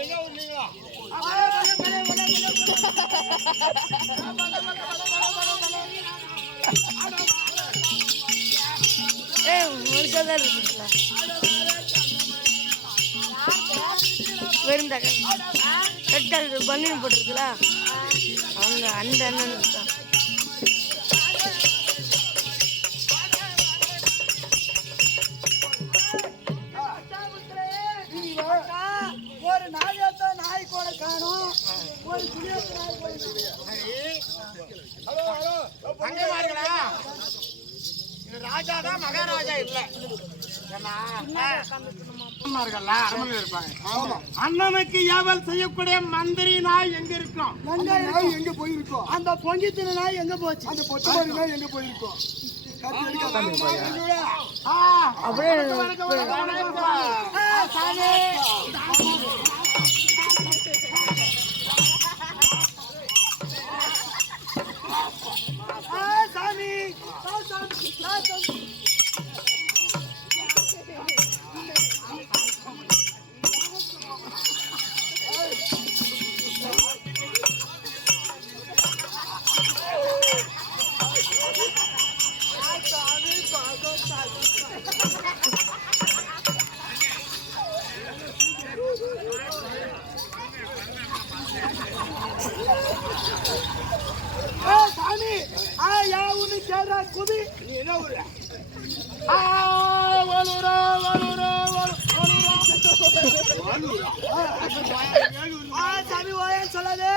என்ன ஊர்லீங்களா? வெறும் red colour பனியன் போட்டிருக்குல்ல அவங்க அந்த அண்ணன் தான். ஒரு நாயத்தை நாய் கூட காணும், ஒரு குடியேற்ற நாய் கூட. ஹலோ ஹலோ, அங்கே பாருங்களா, இது ராஜா தான், மகாராஜா இல்ல. அண்ணனுக்கு ஏவல் செய்யக்கூடிய மந்திரி நாய் எங்க இருக்கும்? எங்க போயிருக்கோம்? அந்த பொங்கித்தின நாய் எங்க போச்சு? அந்த பொட்டமாரி நாய் எங்க போயிருக்கோம்? குதி, நீ என்ன ஊரு? சாமி வாயன்னு சொல்லாது,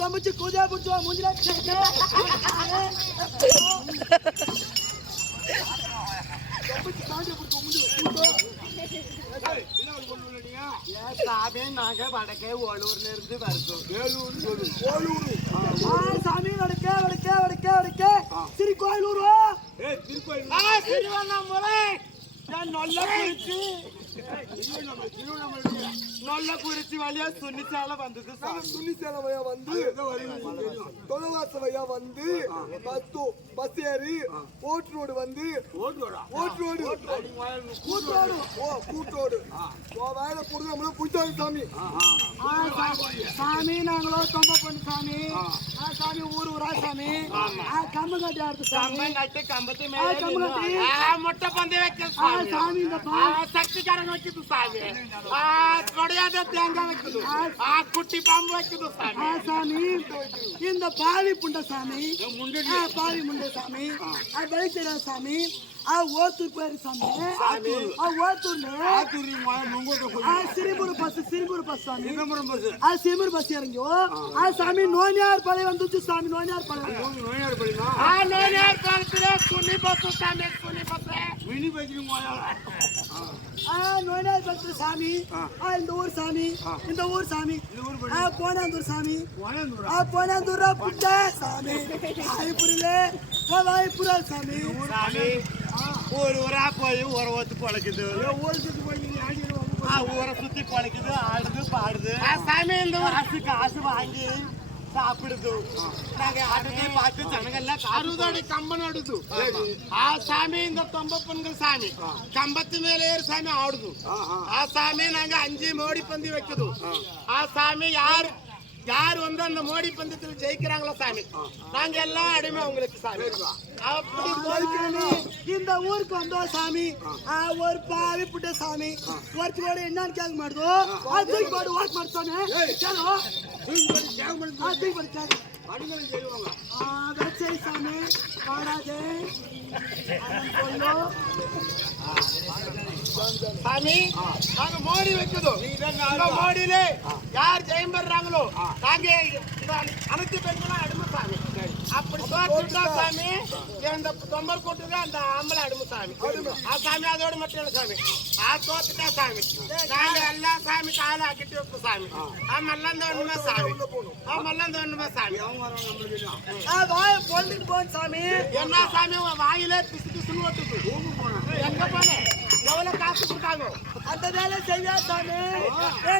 கம்பிச்சு கூதியா பிடிச்சா மூஞ்சில நாங்க வடக்கே ஓலூர்ல இருந்து வருதோம். சாமி வடக்கே வடக்கே வடக்கே வடக்கே திருக்கோயிலூர், திருவண்ணாமலை, நல்ல குறிச்சி வழியா சுன்னிச்சால வந்தது. சுன்னிச்சால வழியா வந்து தொலைவாச வழியா வந்து பஸ் ஏறி ஓட்டு ரோடு வந்து கூட்டோடு வேலை போடுறது நம்மள புடிச்சாங்க சாமி. சாமி நாங்களோ தொம்ப பண்ணு சாமி. சாமி ஊரா சாமி. கம்பு கட்டி ஆடுது சாமி. கம்பத்து மொட்டை பந்தை வைக்க சாமி. சக்திக்காரன் வைக்குது சாமி. கொடையாத தேங்காய் வைக்குது. குட்டி பாம்பு வைக்குது சாமி. சாமி இந்த பாவி புண்ட சாமி, பாவி முண்ட சாமி, பைத்தியரா சாமி, ஓத்தூர் பேரு சாமி. ஓத்தூர்ல சிறுபுரு பஸ் சாமி. சிறுபுரு பஸ் இறங்கியோ சாமி நோனியார் பாளையம் வந்துச்சு சாமி. நோனியார் பாளையம் சுனி பஸ் சாமி. சுனி பஸ் மினி பஸ் நோனியார் பஸ் சாமி. இந்த ஊர் சாமி, இந்த ஊர் சாமி, போனாந்தூர் சாமி. போனாந்தூரா புட்ட சாமி. வாய்ப்புரில வாய்ப்புரா சாமி. ஒரு ஊரா போய் ஊரை ஒத்து பழக்குது. ஊரை சுத்தி பழக்குது, ஆடுது பாடுது சாமி. இந்த காசு வாங்கி சாப்பிடுது. நாங்க ஆடுதே பார்த்து ஜனங்கள்லாம் அறுதோடி கம்பன் ஆடுது. சாமி இந்த தொம்ப பெண்கள் சாமி கம்பத்து மேலே ஏறி சாமி ஆடுது. சாமி நாங்க 5 மோடி பந்தி வைக்குது. சாமி யார் வந்து அந்த மோடி பந்தத்தில் ஜெயிக்கிறாங்களோ சாமி, நாங்க எல்லாம் அடிமை அவங்களுக்கு சாமி. இந்த ஊருக்கு வந்தோம் சாமி. ஒரு பாவி புட்ட சாமி ஒருத்தரோட என்னன்னு கேட்க மாட்டோம். வாக்கு மாட்டோம் சாமி. சாமி நாங்க மோடி வைக்குதோ. மோடியில யார் ஜெயம் பெறாங்களோ நாங்க அனைத்து பெண்களும் அடிமை சாமி. அப்படி தோற்றுட்டா சாமி இந்த தொம்பல் கூட்டுக்கு அந்த ஆம்பளை அடிமை சாமி. சாமி அதோட மட்டும் இல்லை சாமி. தோத்துட்டா சாமி நாங்க எல்லாம் சாமி காலை ஆக்கிட்டு வைப்போம் சாமி. மல்லந்த ஒண்ணுமே சாமி. மல்லந்த ஒண்ணுமே சாமி. பொழுதுட்டு போன் சாமி. என்ன சாமி வாயிலே பிசு பிசுன்னு ஓட்டுது. எங்க போனே எவ்வளவு காசு கொடுத்தாங்க அந்த வேலை செய்யா சாமி.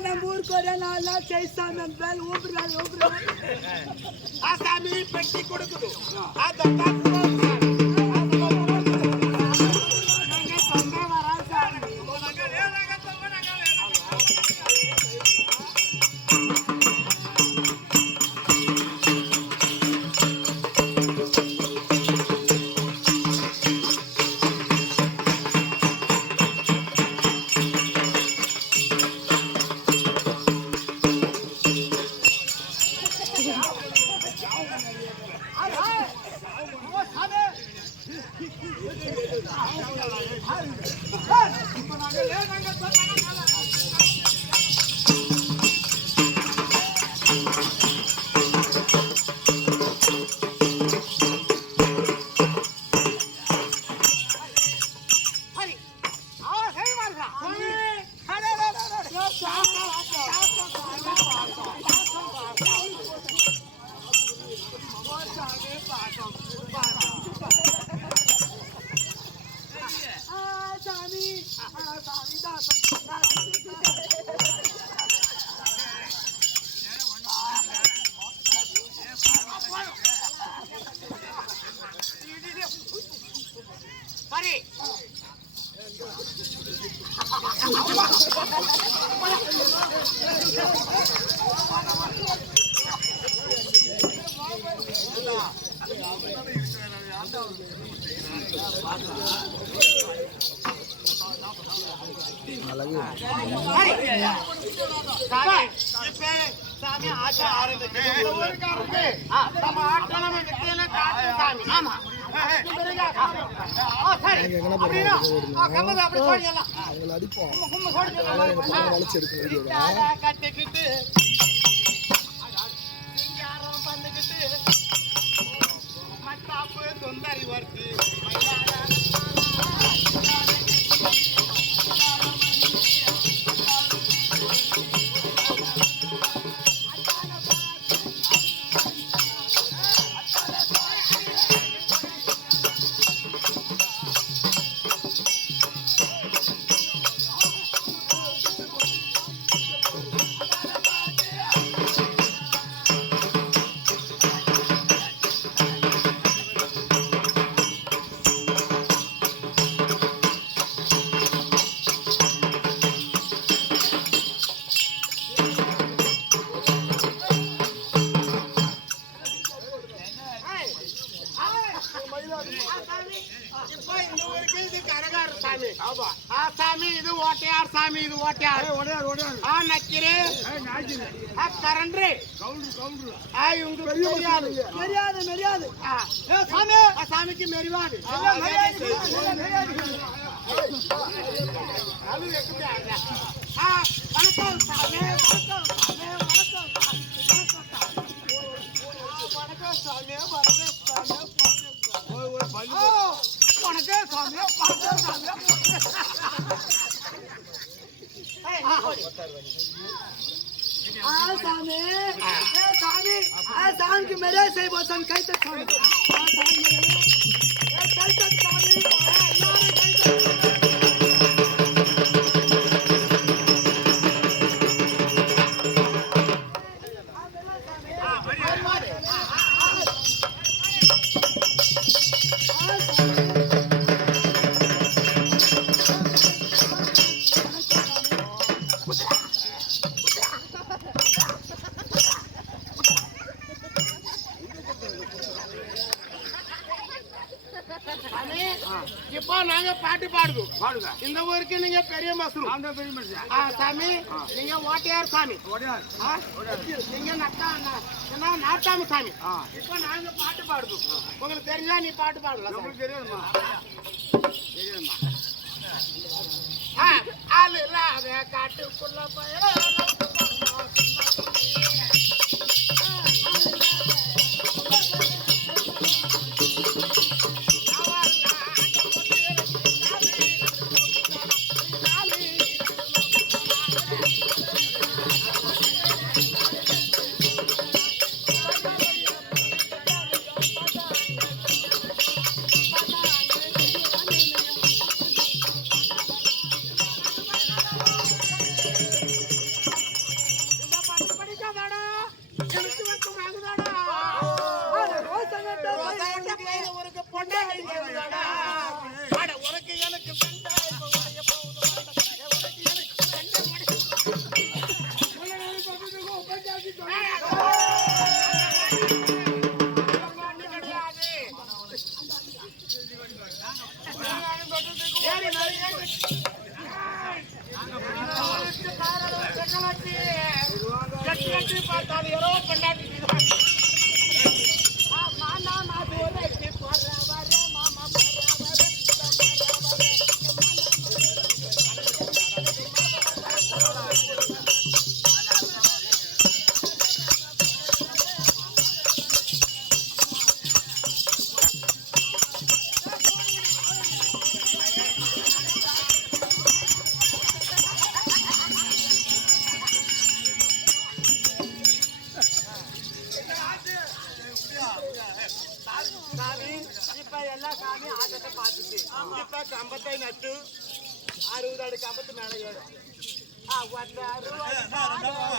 நம்ம ஊருக்கு ஒரே 4 நாள் செய் சாமி. அந்த வேலை ஊப்புறாங்க. சாமி பெட்டி கொடுக்குது. சாமி ஆட்டா ஆரம்பிச்சு ஊருக்காரருக்கு நம்ம ஆட்டம் நம்ம வித்தையில காட்டு சாமி. ஆமா கட்டிக்கிட்டு சிங்காரம் பண்ணிக்கிட்டு மட்டாப்பு சுந்தரி வர்த்தி சாமி. இது ஓட்டையார் சாமி. இது ஓட்டையார் நக்கிரு கரண்டு சாமிக்கு மெரிவாடு வணக்கம் சாமி. வணக்கம் சாமி. வணக்கம் சாமி. சாமிக்கு மேலே செய்வோம் சாமி. கை தட்டு சாமி. இப்போ நாங்க பாட்டு பாடுங்க. இந்த ஊருக்கு நீங்க பெரிய மசூர் சாமி. நீங்க ஓட்டையார் சாமி. நீங்க நாட்டாம சாமி. இப்போ நாங்க பாட்டு பாடுது. உங்களுக்கு தெரிஞ்சா நீ பாட்டு பாடலாம். தெரியுமா? ஆளு இல்லாத காட்டுக்குள்ள பார்த்தாலும் யாரோ கொண்டாடி மாமா கம்பத்தை நட்டு 60 அடி கம்பத்து மேல ஏறும்.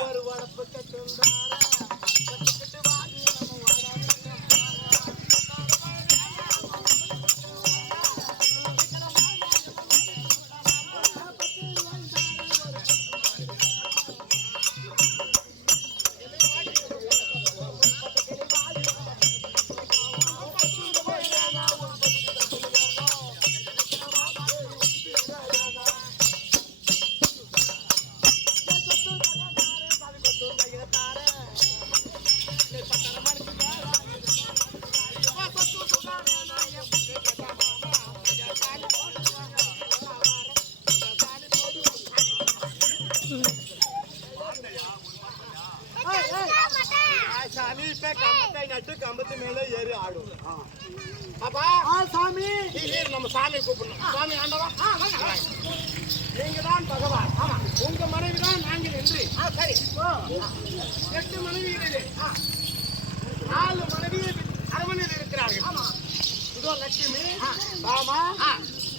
ஒரு உடப்பு கட்டுண்டார சாமி இப்ப கம்பத்தை நட்டு கம்பத்து மேல ஏறி ஆடும். அப்பா சாமி நம்ம சாமி கூப்பிடணும். சாமி ஆண்டவா நீங்க தான் பகவான். ஆமா உங்க மனைவி தான் நாங்கள் என்று. சரி 8 மனைவிகள் 4 மனைவி அரண்மனையில் இருக்கிறார்கள். ஆமா இதோ லட்சுமி பாமா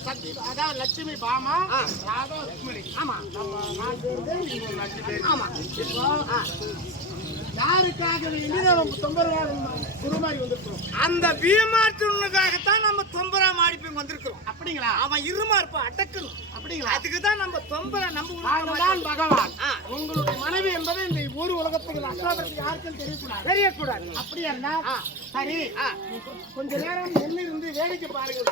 சக்தி, அதாவது லட்சுமி பாமா ராதா லட்சுமி. ஆமா நம்ம 4 பேர் நீங்க 5 பேர். ஆமா இப்போ யாருக்காக வேண்டி நம்ம தொம்பராக குருமாரி வந்திருக்கிறோம்? அந்த பீமாற்றுக்காகத்தான் நம்ம தொம்பரா மாடிப்பி வந்திருக்கிறோம். அப்படிங்களா? அவன் இருமா இருப்பான் அடக்கணும். அப்படிங்களா? அதுக்கு தான் நம்ம தொம்பரா நம்ம பகவான். உங்களுடைய மனைவி என்பதை இந்த ஊர் உலகத்துக்கு அக்காதத்துக்கு யாருக்கும் தெரியக்கூடாது. அப்படியா? சரி கொஞ்ச நேரம் என்ன இருந்து வேடிக்கை பாருங்க.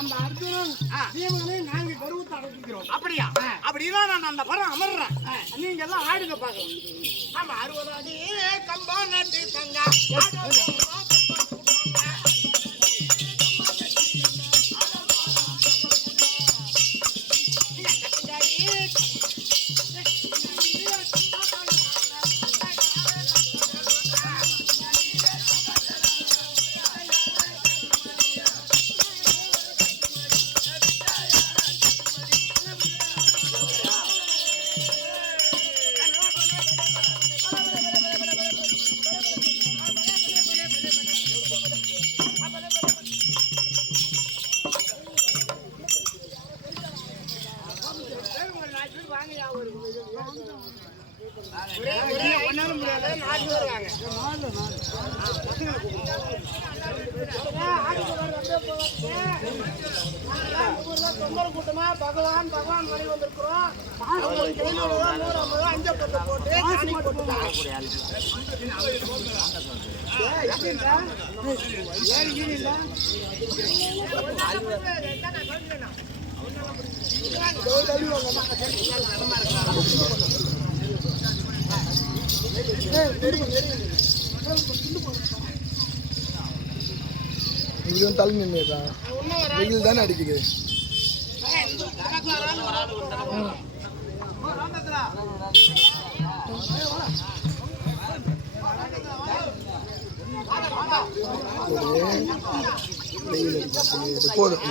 அந்த அர்ஜுனன் பீமனை நாங்க கருவத்தை அடக்கிக்கிறோம். அப்படியா? அப்படின்னா நான் அந்த படம் அமர்றேன். நீங்க எல்லாம் ஆடுங்க பாக்கலாம். ஆமா 60 அடி கம்பா நட்டு தங்கா கூட்டமா பகவான் பகவான் மணி வந்திருக்கிறோம். அஞ்சப்பத்தை போட்டு இதுவும் தள்ளி நின்றுதா வெயில் தானே அடிக்குது. போதும்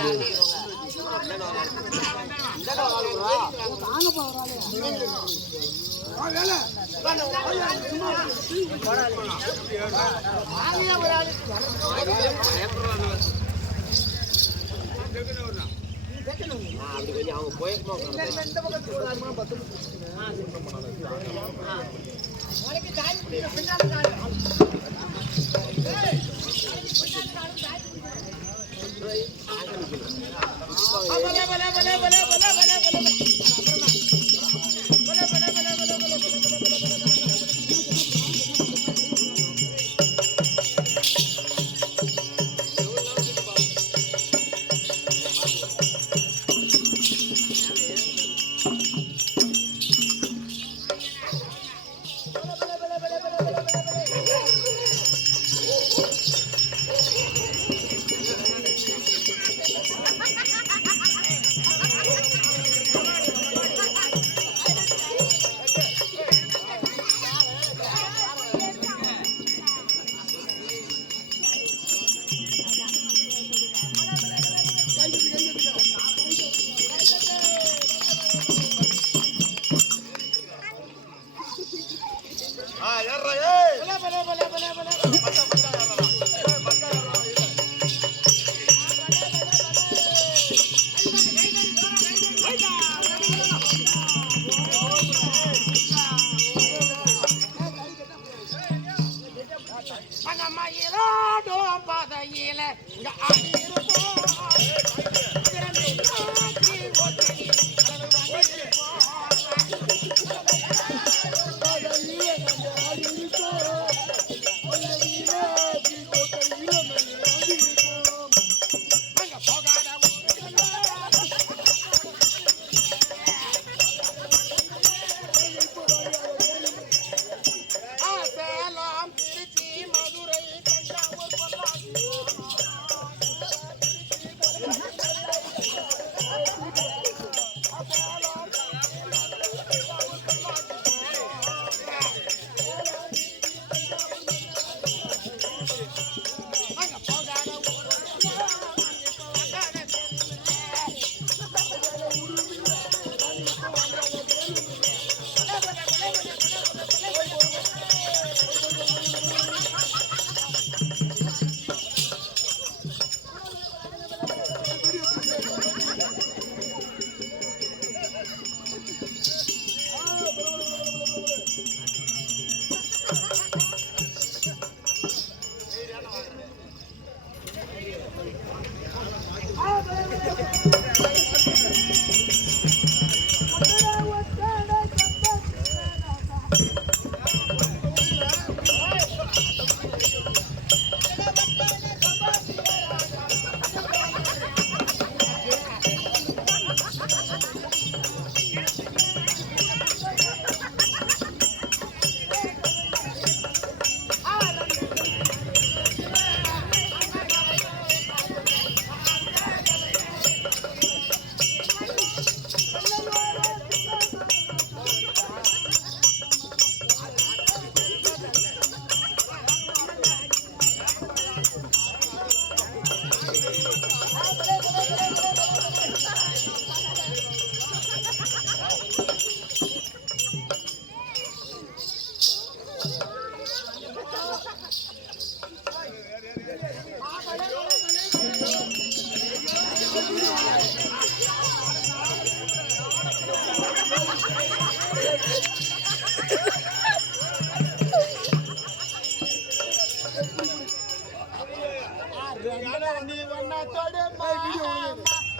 நீ ஒன்னா தொடுமா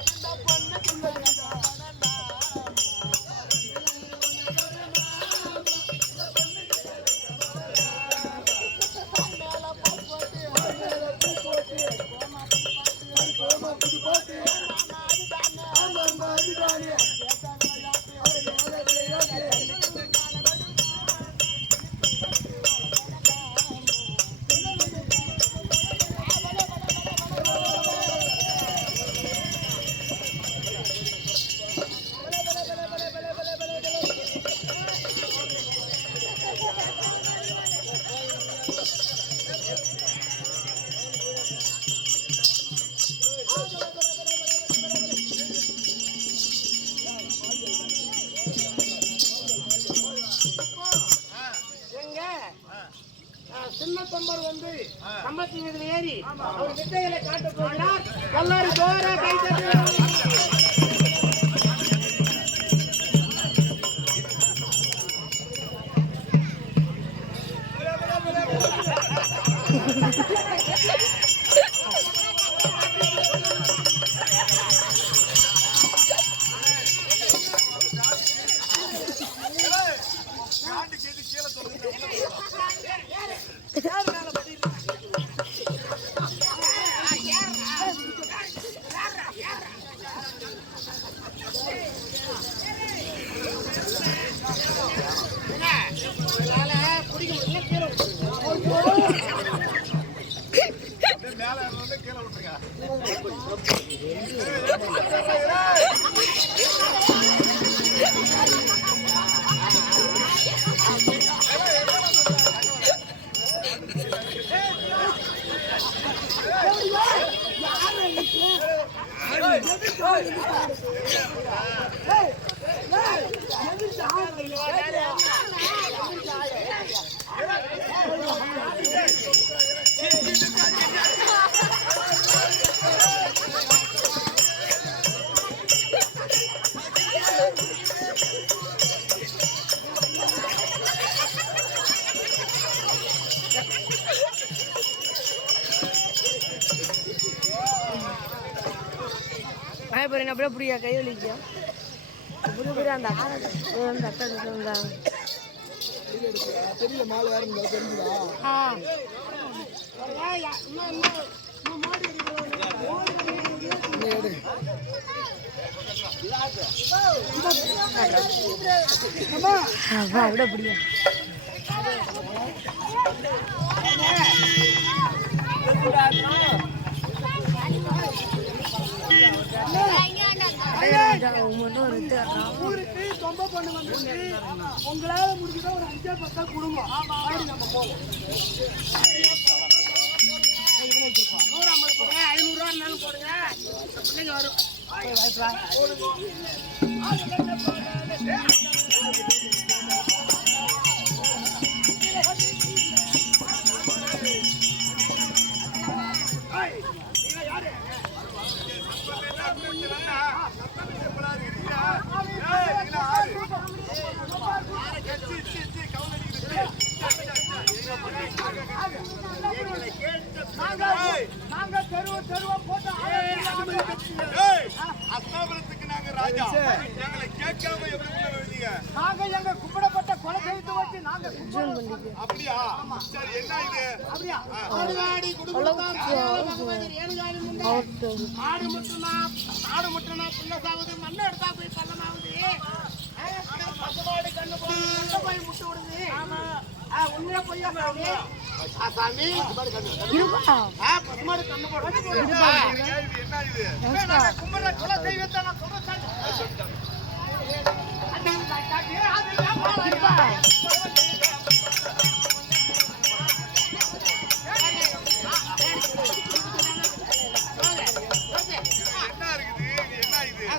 இந்த பொண்ணு சின்ன தொம்பர் வந்து கம்பத்தி மீது ஏறி அவர் வித்தைகளை காட்ட போகிறார். எல்லாரும் ஜோரா கை தட்டி போறேன் அப்படியே புரியா கை வலிக்கா புரிய புரிய அந்த அக்கா இருந்தாங்க தெரியல மாலை யாரும் தெரிஞ்சுதா அப்படியே புரியா ஊருக்கு தொம்ப பண்ண வந்து உங்களால முடிஞ்சதா ஒரு 5-10 குடும்பம் நம்ம போவோம். 150 போடுங்க, 500 ரூபா இருந்தாலும் போடுங்க, பிள்ளைங்க வரும். நாங்க தெருவா போட்டு அஸ்தாபனத்துக்கு நாங்க ராஜா எங்களை கேட்காம எப்படி எழுதிங்க நாங்க எங்க கும்பிடப்பட்ட கொலை செய்து வச்சு நாங்க அப்படியா சரி என்ன இது அப்படியா ஆடுகாடி குடும்பத்தார் பகவதி ரேணுகாரி முண்டை ஆடு முட்டுனா புள்ள சாவுது மண்ணை எடுத்தா போய் பள்ளமாவுது பசுமாடு கண்ணு போய் முட்டு விடுது உண்மையா பொய்யா சாமி சாமி பசுமாடு கண்ணு போடுறது என்ன இது கும்பிட கொலை தெய்வத்தை நான் சொல்றேன்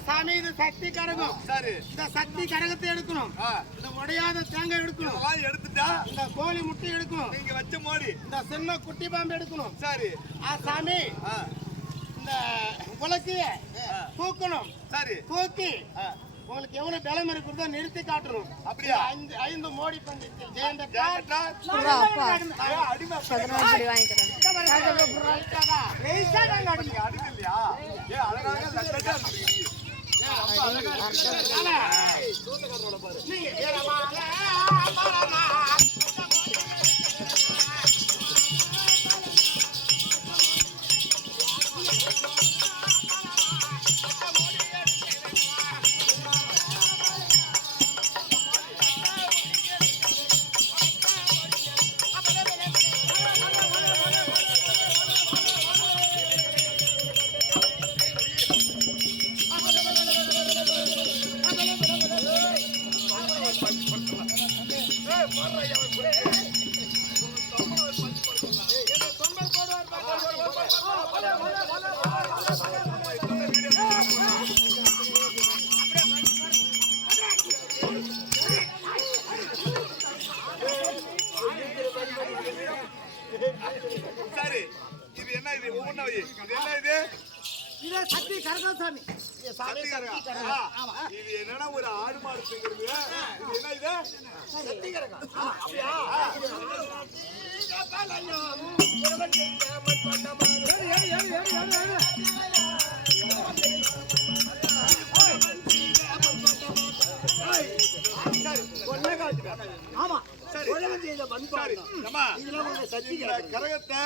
சாமி இது சக்தி கரகம். சரி இந்த சக்தி கரகத்தை எடுக்கணும். இந்த உடையாத தேங்காய் எடுக்கணும். எடுத்துட்டா இந்த கோழி முட்டை எடுக்கணும். நீங்க வச்ச மோடி இந்த சின்ன குட்டி பாம்பு எடுக்கணும். சரி சாமி இந்த உலக்கு தூக்கணும். சரி தூக்கி உங்களுக்கு எவ்வளவு பலம் இருக்கிறதோ நிறுத்தி காட்டணும். அப்படியா? 5 மோடி பந்தயத்தில் ஜெயம் பெற்ற அப்பா அடிமை 11 படி வாங்கிக்கிறேன். அடிமை இல்லையா? ஏ அழகாக லட்டா இருக்கு. நீங்க ஏறமான சரி இது என்ன இது ஒவ்வொன்றா வை. இது என்ன இது இதே சக்தி கரகாசாமி. சத்திகரகா. இது என்னன்னா ஒரு ஆடு மாடு திங்கிறது. இது என்ன இது சக்திகரகா. ஆமா உலகம் செய்த மண்பாண்டம். இதெல்லாம் உங்க சக்திகரகா. கரகத்தை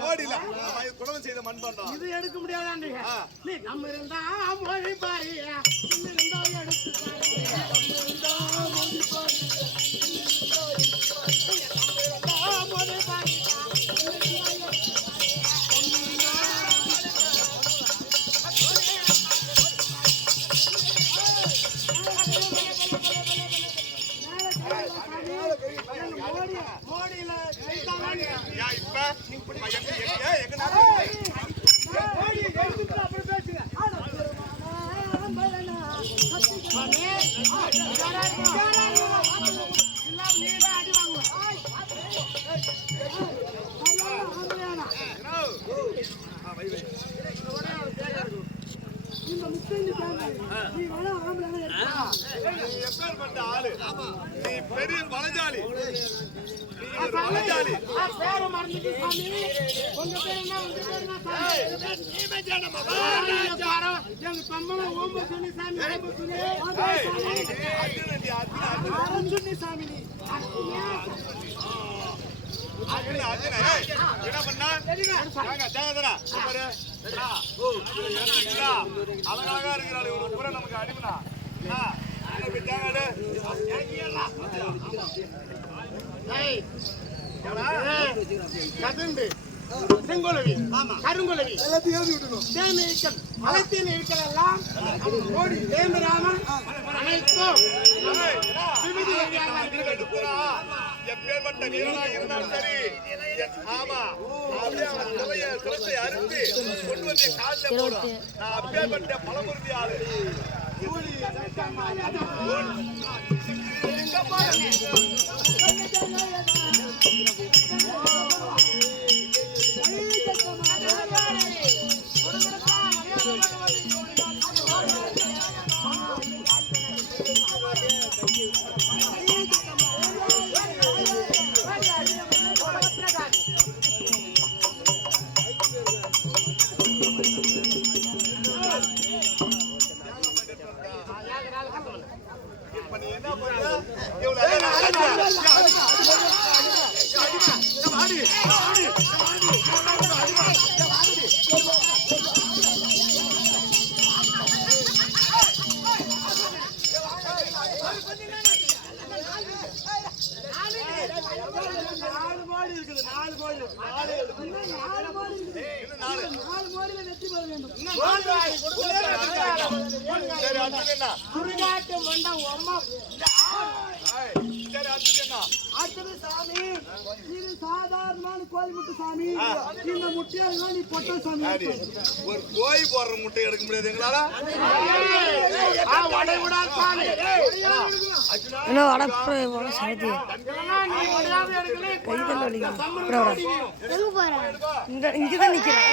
மோடியில குணம் செய்த மண்பாண்டம். இது எடுக்க முடியாதாண்டி. நீ நம்ம இருந்தா மொழி பாரு, இருந்தா எடுத்து மோடியில யா இப்ப எங்க அப்புறம் பேசுங்க. இந்த முக்கிய நீ வேணா ஆம்பளை எப்பேற்பட்ட ஆளு நீ பெரிய பலஜாலி. நீ ஒரு பலஜாலி. பேரை மறந்துட்டு சாமி. உங்க பேர் என்ன? உங்க பேர் என்ன சாமி? எங்க பம்பளம் ஓம்ப சொல்லி சாமி. ஓம்ப சொல்லி அருண் சுண்ணி சாமி. நீ என்ன பண்ணா ஜாகதரா அழகாக இருக்கிறாள் இவரு பூரா நமக்கு அடிமனா கதுண்டு செங்கோலவி கருங்குலவி எல்லாத்தையும் எழுதி விட்டுணும். தேமீக்கள் அனைத்தையும் இருக்கிறெல்லாம் ஓடி தேம்பராமல் அனைத்தும் எப்பேற்பட்ட வீரனாக இருந்தாலும் சரி ஆமா அப்படியே அவன் சிலத்தை அறுத்து கொண்டு வந்து காலில் போடும். நான் அப்பேற்பட்ட பலமுறுதி ஆளு. இப்ப நீ என்ன பண்ற? சரி அடுத்தது என்ன? சுடுகாட்டு மண்டம் அம்மா சரி அடுத்தது என்ன? அடுத்தது சாமி இது சாதாரணமான கோயில் முட்டை சாமி. இந்த முட்டையா நீ பொட்ட சாமி. சரி, ஒரு கோய் போடுற முட்டை எடுக்க முடியாது எங்களால. வடை விடா சாமி. என்ன வடப்புற போல சரதி இதெல்லாம் நீ மரியாதை எடுக்கல, கைதல் வலிக்கும் சம்பளம் அப்புறம் வர. எங்க போற இங்க தான் நிக்கிறேன்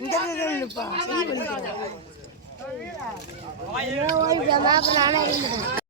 இங்க தான் நிப்பா கை வலிக்கும் ஓடி போய் மாப்பிள்ள நானே இருந்துட்டேன்